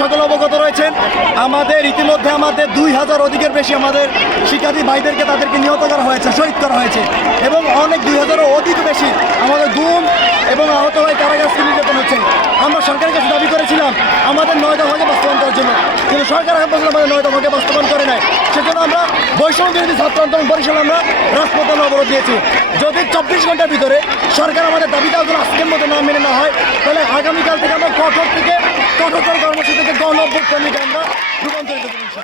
সকলে অবগত রয়েছেন, আমাদের ইতিমধ্যে আমাদের 2000 অধিকের বেশি আমাদের শিক্ষার্থী ভাইদেরকে তাদেরকে নিহত করা হয়েছে, শহীদ করা হয়েছে এবং অনেক 2000 অধিক বেশি আমাদের গুম এবং আহত হয়ে কারাগারে নির্যাতন হচ্ছে। আমরা সরকারের কাছে দাবি করেছিলাম আমাদের 9 দফাকে বাস্তবায়ন করার জন্য, কিন্তু সরকার এখন পর্যন্ত আমাদের 9 দফাকে বাস্তবায়ন করে নাই। সেজন্য আমরা বৈষম্য বিরোধী ছাত্র আন্দোলন বরিশাল আমরা রাজপথে অবরোধ দিয়েছি। যদি 24 ঘন্টার ভিতরে সরকার আমাদের দাবি দাওয়াগুলো আজকের মতো না মেনে না হয়, তাহলে আগামীকাল থেকে আমরা কঠোরতর কর্মসূচি থেকে গণ অভ্যুত্থানে আমরা রূপান্তরিত করব।